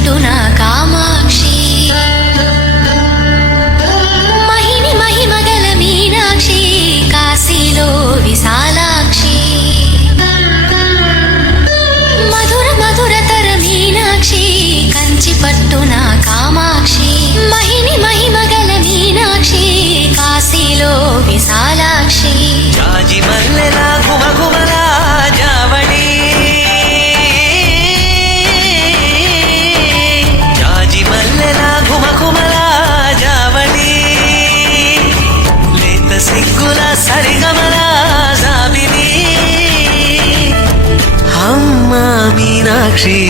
ఉంటున్నా కా లేత సిగ్గుల సరిగమల జాబిలి అమ్మ మీనాక్షి.